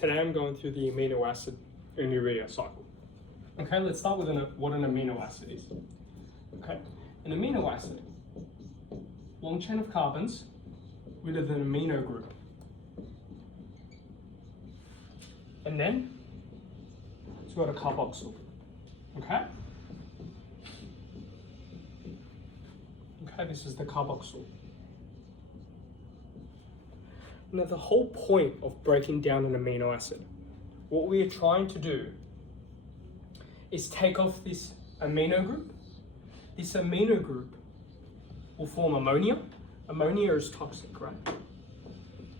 Today I'm going through the amino acid and urea cycle. Okay, let's start with what an amino acid is. Okay, an amino acid, long chain of carbons with an amino group. And then it's got a carboxyl. Okay? Okay, this is the carboxyl. Now the whole point of breaking down an amino acid, what we are trying to do is take off this amino group. This amino group will form ammonia. Ammonia is toxic, right?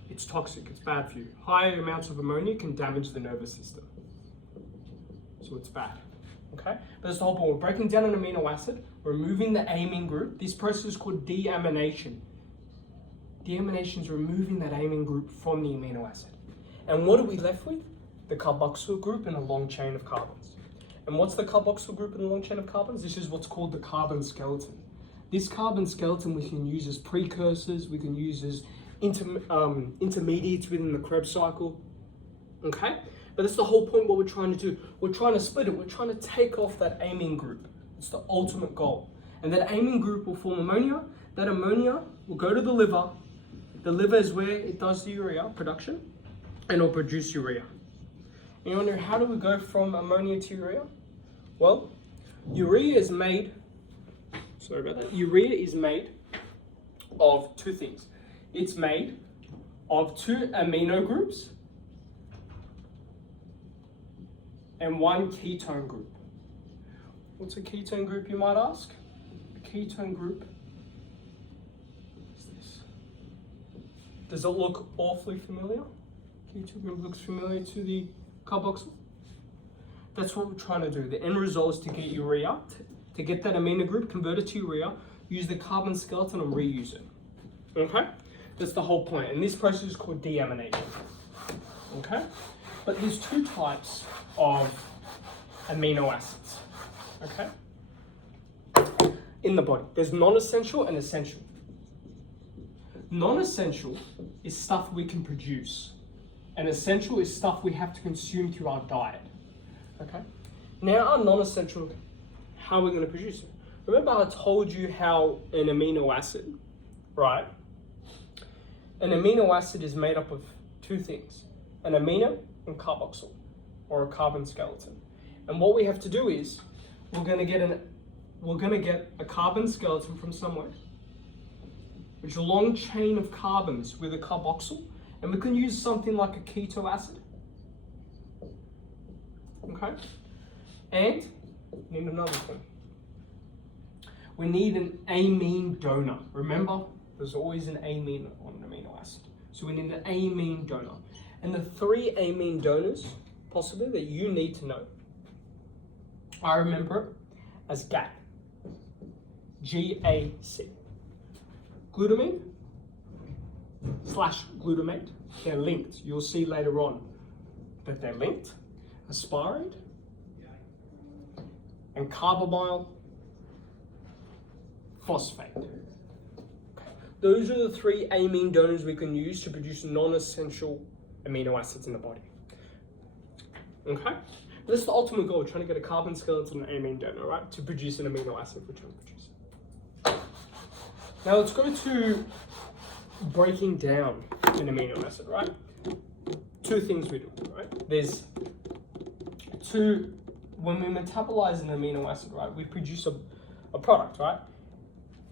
It's toxic, it's bad for you. Higher amounts of ammonia can damage the nervous system. So it's bad, okay? But that's the whole point. We're breaking down an amino acid, removing the amine group. This process is called deamination. Deamination is removing that amine group from the amino acid. And what are we left with? The carboxyl group in a long chain of carbons. And what's the carboxyl group in a long chain of carbons? This is what's called the carbon skeleton. This carbon skeleton we can use as precursors, we can use as intermediates within the Krebs cycle, okay? But that's the whole point what we're trying to do. We're trying to split it, we're trying to take off that amine group. It's the ultimate goal. And that amine group will form ammonia. That ammonia will go to the liver. The liver is where it does the urea production, and it'll produce urea. And you wonder, how do we go from ammonia to urea? Well, urea is made of two things. It's made of two amino groups and one ketone group. What's a ketone group, you might ask? A ketone group is this. Does it look awfully familiar? Ketone group looks familiar to the carboxyl. That's what we're trying to do. The end result is to get urea, to get that amino group converted to urea, use the carbon skeleton and reuse it. Okay? That's the whole point. And this process is called deamination. Okay? But there's two types of amino acids. Okay? In the body. There's non-essential and essential. Non-essential is stuff we can produce. And essential is stuff we have to consume through our diet. Okay? Now our non-essential, how are we going to produce it? Remember I told you how an amino acid, right? An amino acid is made up of two things, an amino and carboxyl, or a carbon skeleton. And what we have to do is, we're going to get a carbon skeleton from somewhere, which is a long chain of carbons with a carboxyl, and we can use something like a keto acid. Okay? And we need another thing. We need an amine donor. Remember, there's always an amine on an amino acid. So we need an amine donor. And the three amine donors, possibly, that you need to know, I remember it as GAC. G-A-C. Glutamine / glutamate. They're linked. You'll see later on that they're linked. Aspartate and carbamyl phosphate. Those are the three amine donors we can use to produce non-essential amino acids in the body. Okay? This is the ultimate goal, trying to get a carbon skeleton and amine donor, right? To produce an amino acid, which I'm producing. Now let's go to breaking down an amino acid, right? Two things we do, right? There's two, when we metabolize an amino acid, right, we produce a product, right?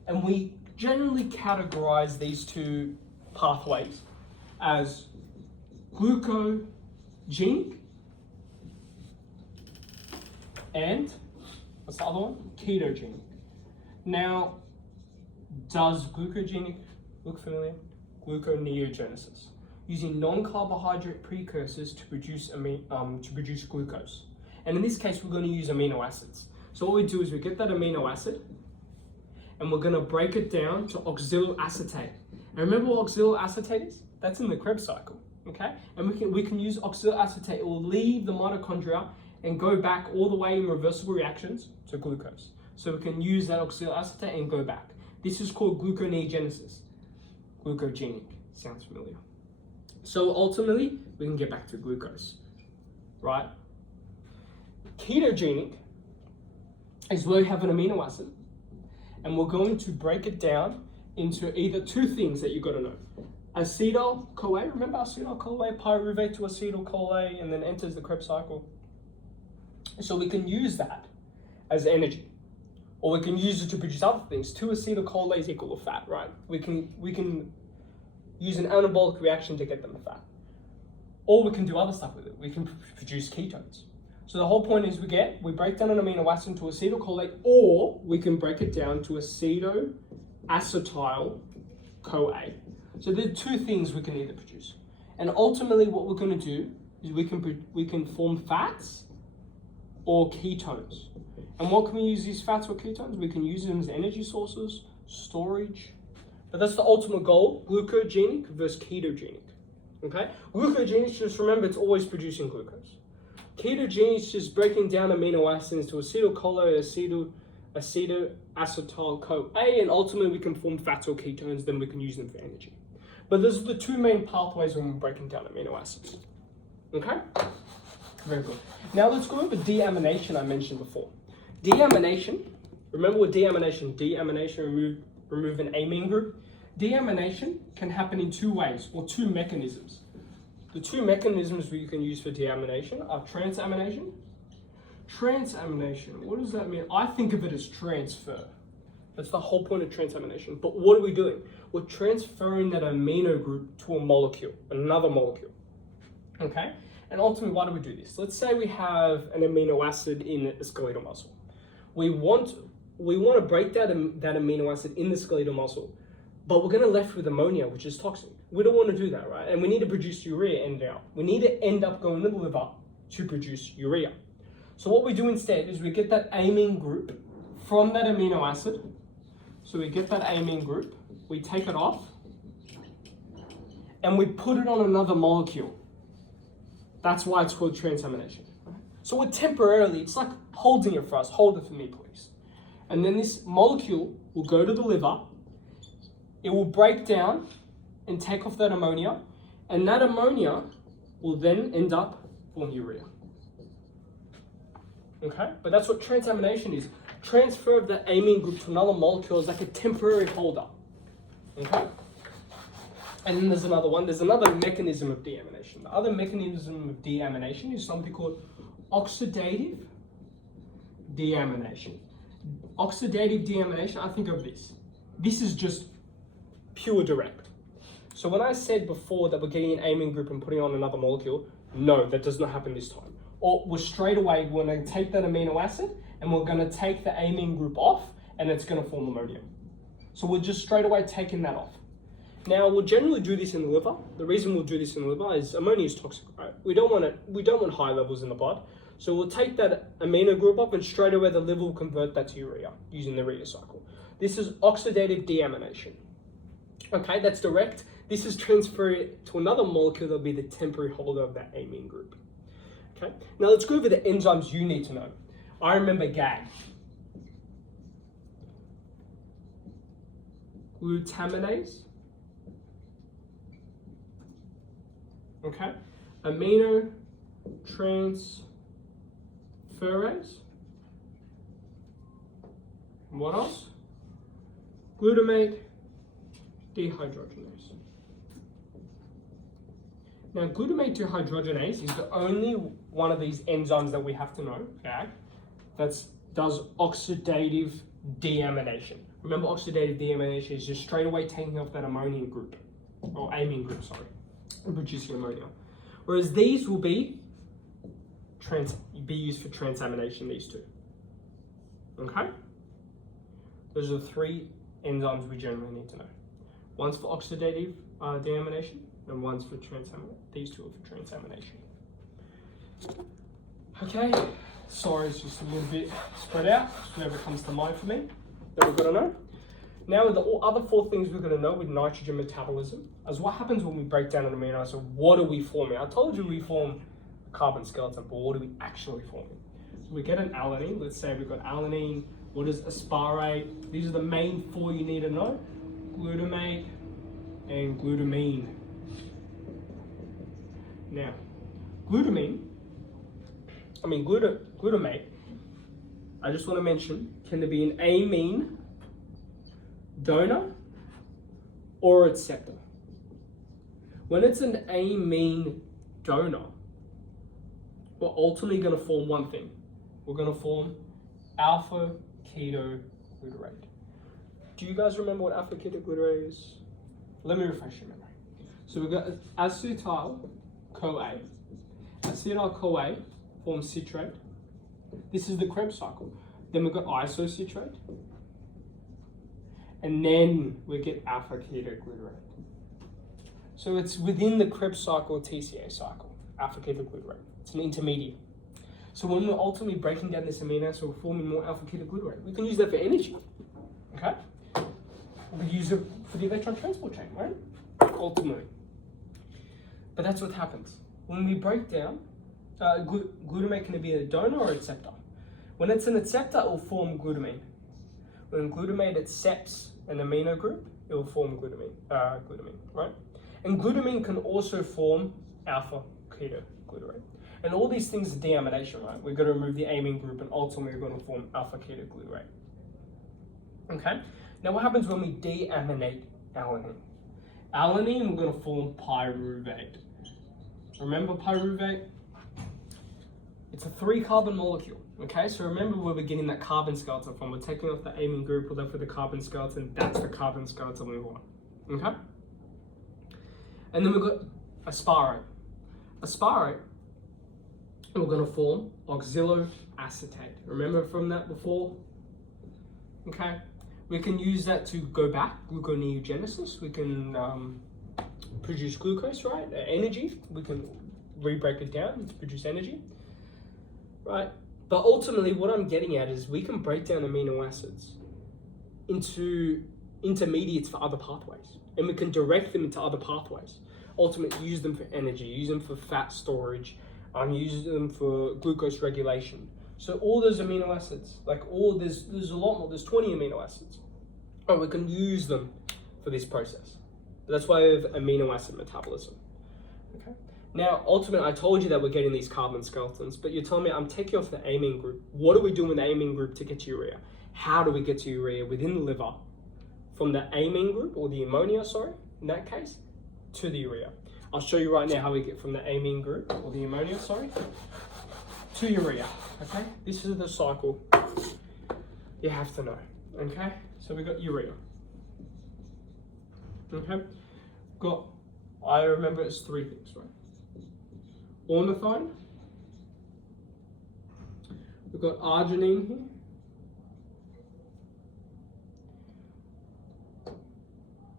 And we generally categorize these two pathways as glucogenic and, what's the other one? Ketogenic. Now, does glucogenic look familiar? Gluconeogenesis, using non-carbohydrate precursors to produce glucose. And in this case, we're going to use amino acids. So what we do is we get that amino acid, and we're going to break it down to oxaloacetate. And remember what oxaloacetate is? That's in the Krebs cycle, okay? And we can use oxaloacetate. It will leave the mitochondria and go back all the way in reversible reactions to glucose. So we can use that oxaloacetate and go back. This is called gluconeogenesis. Glucogenic, sounds familiar. So ultimately, we can get back to glucose, right? Ketogenic is where we have an amino acid, and we're going to break it down into either two things that you've got to know. Acetyl-CoA, remember acetyl-CoA, pyruvate to acetyl-CoA, and then enters the Krebs cycle. So we can use that as energy, or we can use it to produce other things. 2 acetyl-CoA is equal to fat, right? We can use an anabolic reaction to get them to fat, or we can do other stuff with it. We can produce ketones. So the whole point is we break down an amino acid to acetyl-CoA, or we can break it down to acetyl-CoA. So there are two things we can either produce. And ultimately what we're going to do is we can form fats or ketones. And what can we use these fats or ketones? We can use them as energy sources, storage. But that's the ultimate goal, glucogenic versus ketogenic. Okay? Glucogenic, just remember, it's always producing glucose. Ketogenic is just breaking down amino acids to acetyl-CoA, acetyl-CoA, and ultimately we can form fats or ketones, then we can use them for energy. But those are the two main pathways when we're breaking down amino acids. Okay? Very good. Now let's go over deamination I mentioned before. Deamination, remember what deamination, remove an amine group. Deamination can happen in two ways, or two mechanisms. The two mechanisms we can use for deamination are transamination. Transamination, what does that mean? I think of it as transfer. That's the whole point of transamination. But what are we doing? We're transferring that amino group to a molecule, another molecule. Okay? And ultimately, why do we do this? Let's say we have an amino acid in a skeletal muscle. We want to break that amino acid in the skeletal muscle, but we're going to left with ammonia, which is toxic. We don't want to do that, right? And we need to produce urea end out. We need to end up going to the liver to produce urea. So what we do instead is we get that amine group from that amino acid. So we get that amine group, we take it off, and we put it on another molecule. That's why it's called transamination. So we're temporarily, it's like holding it for us. Hold it for me, please. And then this molecule will go to the liver. It will break down and take off that ammonia. And that ammonia will then end up on urea. Okay? But that's what transamination is. Transfer of the amine group to another molecule is like a temporary holder. Okay? And then there's another one. There's another mechanism of deamination. The other mechanism of deamination is something called oxidative deamination. Oxidative deamination, I think of this. This is just pure direct. So when I said before that we're getting an amine group and putting on another molecule, no, that does not happen this time. Or we're straight away, we're going to take that amino acid and we're going to take the amine group off and it's going to form ammonia. So we're just straight away taking that off. Now we'll generally do this in the liver. The reason we'll do this in the liver is ammonia is toxic, right? We don't want high levels in the blood. So we'll take that amino group up and straight away the liver will convert that to urea using the urea cycle. This is oxidative deamination. Okay, that's direct. This is transferred to another molecule that'll be the temporary holder of that amine group. Okay, now let's go over the enzymes you need to know. I remember GAG. Glutaminase. Okay, amino transferase. What else? Glutamate dehydrogenase. Now, glutamate dehydrogenase is the only one of these enzymes that we have to know, okay, that does oxidative deamination. Remember, oxidative deamination is just straight away taking off that ammonia group, or amine group, sorry, and producing ammonia. Whereas these will be used for transamination, these two. Okay? Those are the three enzymes we generally need to know. One's for oxidative deamination, and one's for transamination. These two are for transamination. Okay, sorry, it's just a little bit spread out. Whatever comes to mind for me that we've got to know. Now, the other four things we're going to know with nitrogen metabolism is what happens when we break down an amino acid. What are we forming? I told you we form a carbon skeleton, but what are we actually forming? So we get an alanine. Let's say we've got alanine. What is aspartate? These are the main four you need to know. Glutamate and glutamine. Now, glutamate, I just want to mention, can there be an amine donor or acceptor? When it's an amine donor, we're ultimately going to form one thing. We're going to form alpha ketoglutarate. Do you guys remember what alpha ketoglutarate is? Let me refresh your memory. So we've got acetyl-CoA. Acetyl-CoA forms citrate. This is the Krebs cycle. Then we've got isocitrate. And then we get alpha ketoglutarate. So it's within the Krebs cycle, TCA cycle, alpha ketoglutarate. It's an intermediate. So when we're ultimately breaking down this amino acid, we're forming more alpha ketoglutarate. We can use that for energy. Okay? We can use it for the electron transport chain, right? Ultimately. But that's what happens. When we break down, glutamate can be a donor or acceptor. When it's an acceptor, it will form glutamine. When glutamate accepts an amino group, it will form glutamine, right? And glutamine can also form alpha ketoglutarate. And all these things are deamination, right? We're going to remove the amine group and ultimately we're going to form alpha ketoglutarate. Okay? Now what happens when we deaminate alanine? Alanine, we're going to form pyruvate. Remember pyruvate? It's a 3-carbon molecule. Okay, so remember where we're getting that carbon skeleton from. We're taking off the amine group, we're left with the carbon skeleton. That's the carbon skeleton we want. Okay? And then we've got aspartate. Aspartate, we're going to form oxaloacetate. Remember from that before? Okay? We can use that to go back, gluconeogenesis. We can produce glucose, right? Energy. We can re-break it down to produce energy, right? But ultimately, what I'm getting at is we can break down amino acids into intermediates for other pathways, and we can direct them into other pathways. Ultimately, use them for energy, use them for fat storage, use them for glucose regulation. So all those amino acids, there's a lot more, there's 20 amino acids. Oh, we can use them for this process. That's why we have amino acid metabolism. Okay. Now, ultimately, I told you that we're getting these carbon skeletons, but you're telling me I'm taking off the amine group. What do we do with the amine group to get to urea? How do we get to urea within the liver? From the amine group, or the ammonia, sorry, in that case, to the urea. I'll show you right now how we get from the amine group, or the ammonia, sorry, to urea, okay? This is the cycle you have to know, okay? So we got urea, okay? I remember it's 3 things, right? Ornithine, we've got arginine here,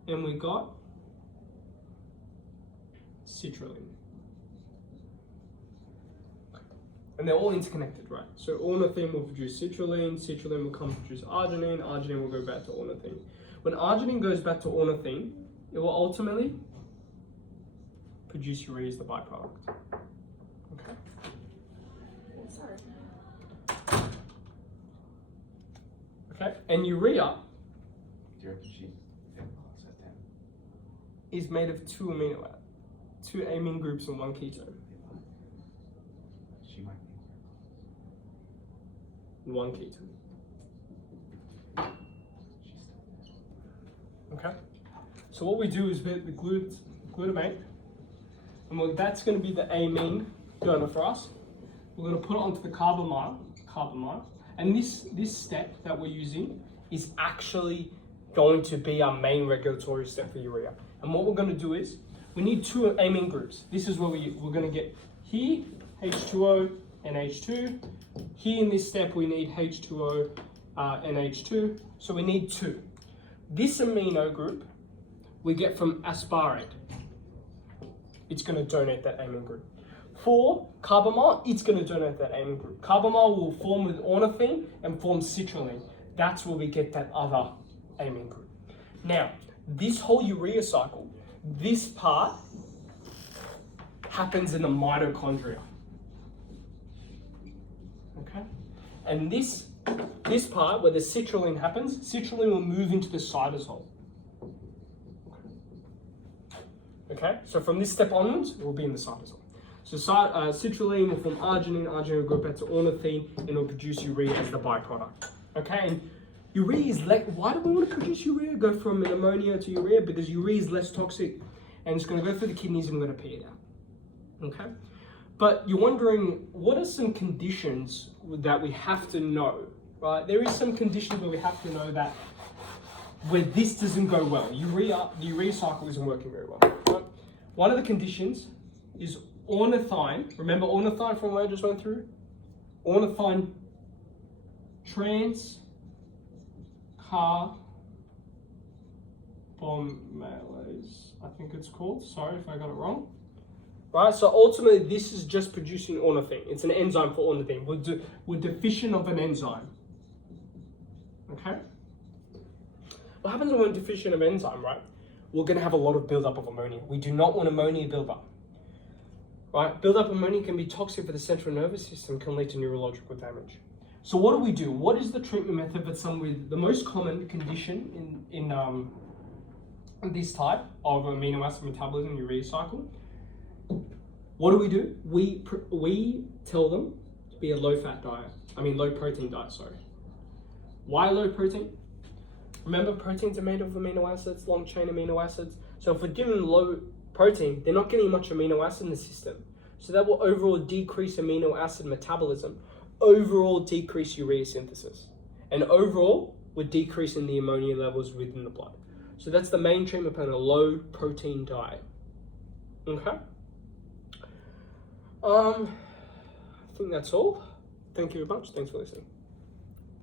and we got citrulline. And they're all interconnected, right? So ornithine will produce citrulline, citrulline will come produce arginine, arginine will go back to ornithine. When arginine goes back to ornithine, it will ultimately produce urea as the byproduct. Okay? Sorry. Okay, and urea is made of 2 amine groups and 1 ketone. She might be. 1 ketone. Okay? So what we do is with the glutamate, and that's going to be the amine donor for us. We're going to put it onto the carbamide, and this step that we're using is actually going to be our main regulatory step for urea. And what we're going to do is, we need 2 amine groups. This is where we're going to get here, H2O and H2. Here in this step, we need H2O and H2. So we need 2. This amino group we get from aspartate. It's going to donate that amine group. For carbamide, it's going to donate that amine group. Carbamide will form with ornithine and form citrulline. That's where we get that other amine group. Now, this whole urea cycle, this part happens in the mitochondria. Okay? And this part where the citrulline happens, citrulline will move into the cytosol. Okay? So from this step onwards, it will be in the cytosol. So citrulline will form arginine will go back to ornithine, and it will produce urea as the byproduct. Okay, and urea is why do we want to produce urea? Go from an ammonia to urea because urea is less toxic, and it's going to go through the kidneys and we're going to pee it out. Okay, but you're wondering what are some conditions that we have to know, right? There is some conditions where we have to know that where this doesn't go well. The urea cycle isn't working very well. Right? One of the conditions is ornithine. Remember ornithine from what I just went through? Ornithine transcarbamylase, I think it's called. Sorry if I got it wrong. Right, so ultimately this is just producing ornithine. It's an enzyme for ornithine. We're deficient of an enzyme. Okay? What happens when we're deficient of enzyme, right? We're going to have a lot of buildup of ammonia. We do not want ammonia buildup. Right? Buildup of ammonia can be toxic for the central nervous system, can lead to neurological damage. So what do? What is the treatment method for someone with the most common condition in this type of amino acid metabolism, urea cycle? What do? We tell them to be a low protein diet, sorry. Why low protein? Remember, proteins are made of amino acids, long chain amino acids. So if we're giving low protein, they're not getting much amino acid in the system. So that will overall decrease amino acid metabolism, overall decrease urea synthesis, and overall we're decreasing the ammonia levels within the blood. So that's the main treatment plan, a low protein diet. Okay? I think that's all. Thank you very much. Thanks for listening.